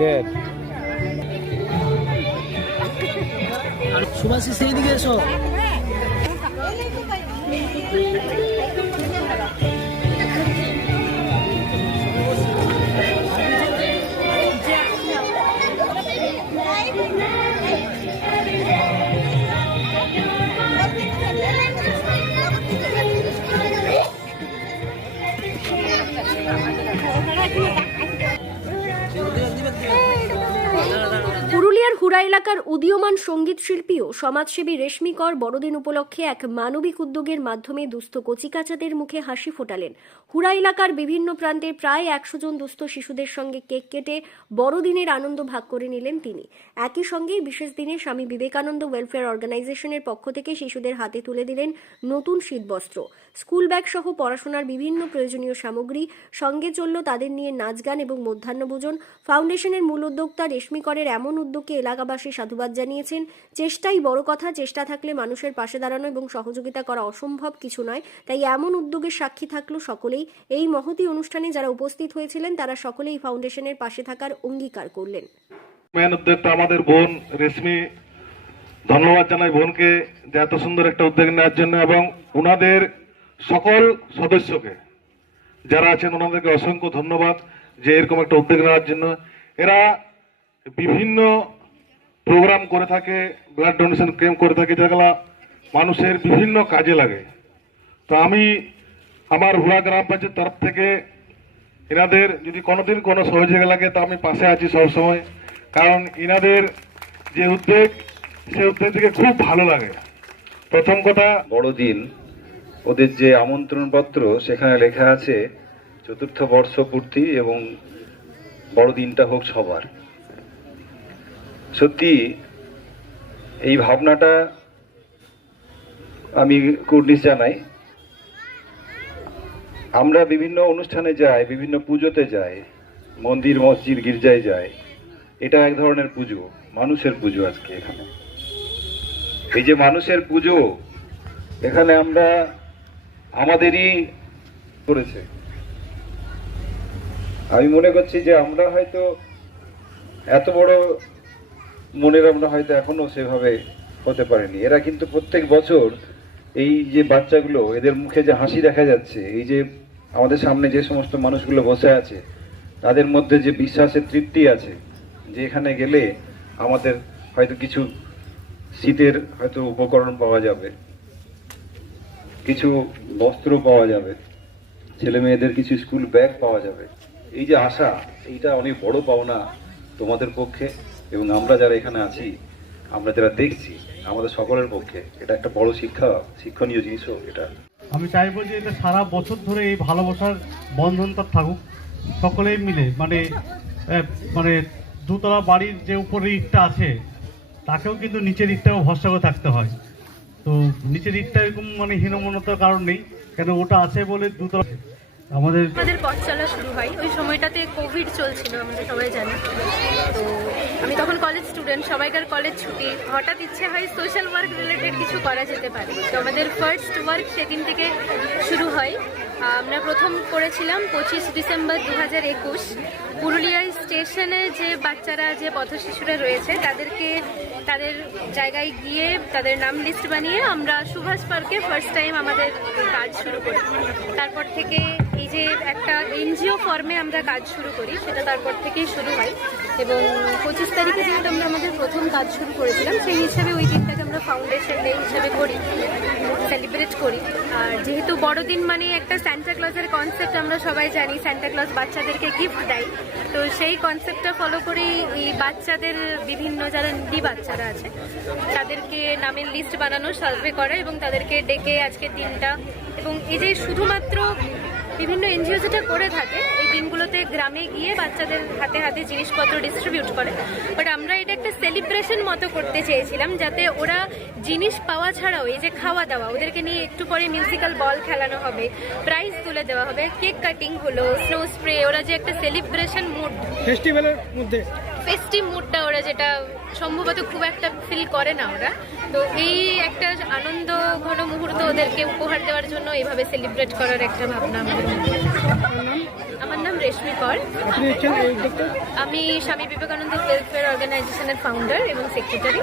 Good. Good সুভাষী সেই দিকে এসো পুরুলিয়ার হুড়া এলাকার উদীয়মান সংগীত শিল্পী ও সমাজসেবী রেশমি কর বড়দিন উপলক্ষে এক মানবিক উদ্যোগের মাধ্যমে দুস্থ কচিকাচাদের মুখে হাসি ফোটালেন। হুড়া এলাকার বিভিন্ন প্রান্তে প্রায় একশো জন দুস্থ শিশুদের সঙ্গে কেক কেটে বড়দিনের আনন্দ ভাগ করে নিলেন তিনি। একই সঙ্গে বিশেষ দিনে স্বামী বিবেকানন্দ ওয়েলফেয়ার অর্গানাইজেশনের পক্ষ থেকে শিশুদের হাতে তুলে দিলেন নতুন শীতবস্ত্র। স্কুল ব্যাগ সহ পড়াশোনার বিভিন্ন প্রয়োজনীয় সামগ্রী সঙ্গে চলল তাদের নিয়ে নাচ গান এবং মধ্যাহ্নভোজন ফাউন্ডেশনের মূল উদ্যোক্তা রেশমি করের এমন উদ্যোগকে এলাকাবাসী সাধুবাদ জানিয়েছেন, চেষ্টাই বড় কথা, চেষ্টা থাকলে মানুষের পাশে দাঁড়ানো এবং সহযোগিতা করা অসম্ভব কিছু নয়। তাই এমন উদ্যোগের সাক্ষী থাকল সকলেই। এই মহতি অনুষ্ঠানে যারা উপস্থিত হয়েছিলেন, তারা সকলেই ফাউন্ডেশনের পাশে থাকার অঙ্গীকার করলেন। আমাদের বোন রেশমি, ধন্যবাদ জানাই বোনকে যে এত সুন্দর একটা উদ্যোগ নেওয়ার জন্য এবং ওনাদের সকল সদস্যকে, যারা আছেন ওনাদেরকে অসংখ্য ধন্যবাদ যে এরকম একটা উদ্যোগ নেওয়ার জন্য। এরা বিভিন্ন প্রোগ্রাম করে থাকে ব্লাড ডোনেশন ক্যাম্প করে থাকে যেগুলা মানুষের বিভিন্ন কাজে লাগে। তো আমি আমার হুড়া গ্রাম পঞ্চায়েত তরফ থেকে এনাদের যদি কোনোদিন কোনো সহযোগিতা লাগে, তা আমি পাশে আছি সবসময়। কারণ এনাদের যে উদ্যোগ, সেই উদ্যোগ থেকে খুব ভালো লাগে। প্রথম কথা, বড়দিন, ওদের যে আমন্ত্রণপত্র, সেখানে লেখা আছে, চতুর্থ বর্ষ পূর্তি এবং বড়দিনটা হোক সবার। সত্যি এই ভাবনাটা আমি কুর্নিশ জানাই। আমরা বিভিন্ন অনুষ্ঠানে যাই, বিভিন্ন পুজোতে যাই, মন্দির, মসজিদ, গির্জায় যাই, এটা এক ধরনের পুজো, মানুষের পুজো আজকে এখানে। এই যে মানুষের পুজো, এখানে আমরা আমাদেরই করেছে। আমি মনে করছি যে আমরা হয়তো এত বড় মনের আমরা হয়তো এখনও সেভাবে হতে পারেনি। এরা কিন্তু প্রত্যেক বছর এই যে বাচ্চাগুলো, এদের মুখে যে হাসি দেখা যাচ্ছে, এই যে আমাদের সামনে যে সমস্ত মানুষগুলো বসে আছে, তাদের মধ্যে যে বিশ্বাসের তৃপ্তি আছে, যে এখানে গেলে আমাদের হয়তো কিছু শীতের হয়তো উপকরণ পাওয়া যাবে, কিছু বস্ত্র পাওয়া যাবে, ছেলে মেয়েদের কিছু স্কুল ব্যাগ পাওয়া যাবে। এই যে আশা, এইটা অনেক বড় পাওনা তোমাদের পক্ষে। এবং আমরা যারা এখানে আছি, আমরা যারা দেখছি, আমাদের সকলের পক্ষে এটা একটা বড় শিক্ষা, শিক্ষণীয় জিনিসও এটা। আমি চাইব যে এটা সারা বছর ধরে এই ভালোবাসার বন্ধনটা থাকুক, সকলেই মিলে মানে মানে দুতলা বাড়ির যে উপরের ইটটা আছে, তাকেও কিন্তু নিচের ইটটাও ভরসা করে থাকতে হয়। তো নিচের ইটটা এরকম মানে হীনমনতার কারণ নেই, কেন ওটা আছে বলে দুতলা আমাদের আমাদের পথ চলা শুরু হয়। ওই সময়টাতে কোভিড চলছিল, আমাদের সবাই জানে। তো আমি তখন কলেজ স্টুডেন্ট সবাইকার কলেজ ছুটি। হঠাৎ ইচ্ছে হয় সোশ্যাল ওয়ার্ক রিলেটেড কিছু করা যেতে পারে। তো আমাদের ফার্স্ট ওয়ার্ক সেদিন থেকে শুরু হয়। আমরা প্রথম করেছিলাম পঁচিশ ডিসেম্বর দু হাজার একুশ। পুরুলিয়া স্টেশনে যে বাচ্চারা, যে পথশিশুরা রয়েছে, তাদেরকে তাদের জায়গায় গিয়ে তাদের নাম লিস্ট বানিয়ে আমরা সুভাষ পার্কে ফার্স্ট টাইম আমাদের কাজ শুরু করি। তারপর থেকে এই যে একটা এনজিও ফর্মে আমরা কাজ শুরু করি, সেটা তারপর থেকেই শুরু হয়। এবং পঁচিশ তারিখে যেহেতু আমরা আমাদের প্রথম কাজ শুরু করেছিলাম, সেই হিসাবে ওই দিনটাকে আমরা ফাউন্ডেশন ডে হিসাবে করি সেলিব্রেট করি। আর যেহেতু বড়দিন মানে একটা স্যান্টা ক্লজের কনসেপ্ট আমরা সবাই জানি স্যান্টা ক্লজ বাচ্চাদেরকে গিফট দেয়। তো সেই কনসেপ্টটা ফলো করেই এই বাচ্চাদের বিভিন্ন যারা নিডি বাচ্চারা আছে, তাদেরকে নামের লিস্ট বানানো সার্ভে করা এবং তাদেরকে ডেকে আজকের দিনটা। এবং এই যে শুধুমাত্র বিভিন্ন এনজিও যেটা করে থাকে, এই দিনগুলোতে গ্রামে গিয়ে বাচ্চাদের হাতে হাতে জিনিসপত্র ডিস্ট্রিবিউট করে। বাট আমরা এটা একটা সেলিব্রেশন মতো করতে চেয়েছিলাম যাতে ওরা জিনিস পাওয়া ছাড়াও, এই যে খাওয়া দাওয়া, ওদেরকে নিয়ে একটু পরে মিউজিক্যাল বল খেলানো হবে প্রাইজ তুলে দেওয়া হবে কেক কাটিং হলো স্নো স্প্রে ওরা যে একটা সেলিব্রেশন মুড ফেস্টিভ্যালের মধ্যে ফেস্টিভ মুডটা ওরা যেটা সম্ভবত খুব একটা ফিল করে না ওরা। তো এই একটা আনন্দ ঘন মুহূর্ত ওদেরকে উপহার দেওয়ার জন্য এইভাবে সেলিব্রেট করার একটা ভাবনা আমাদের আমার নাম রেশমি কর। আমি স্বামী বিবেকানন্দ ওয়েলফেয়ার অর্গানাইজেশনের ফাউন্ডার এবং সেক্রেটারি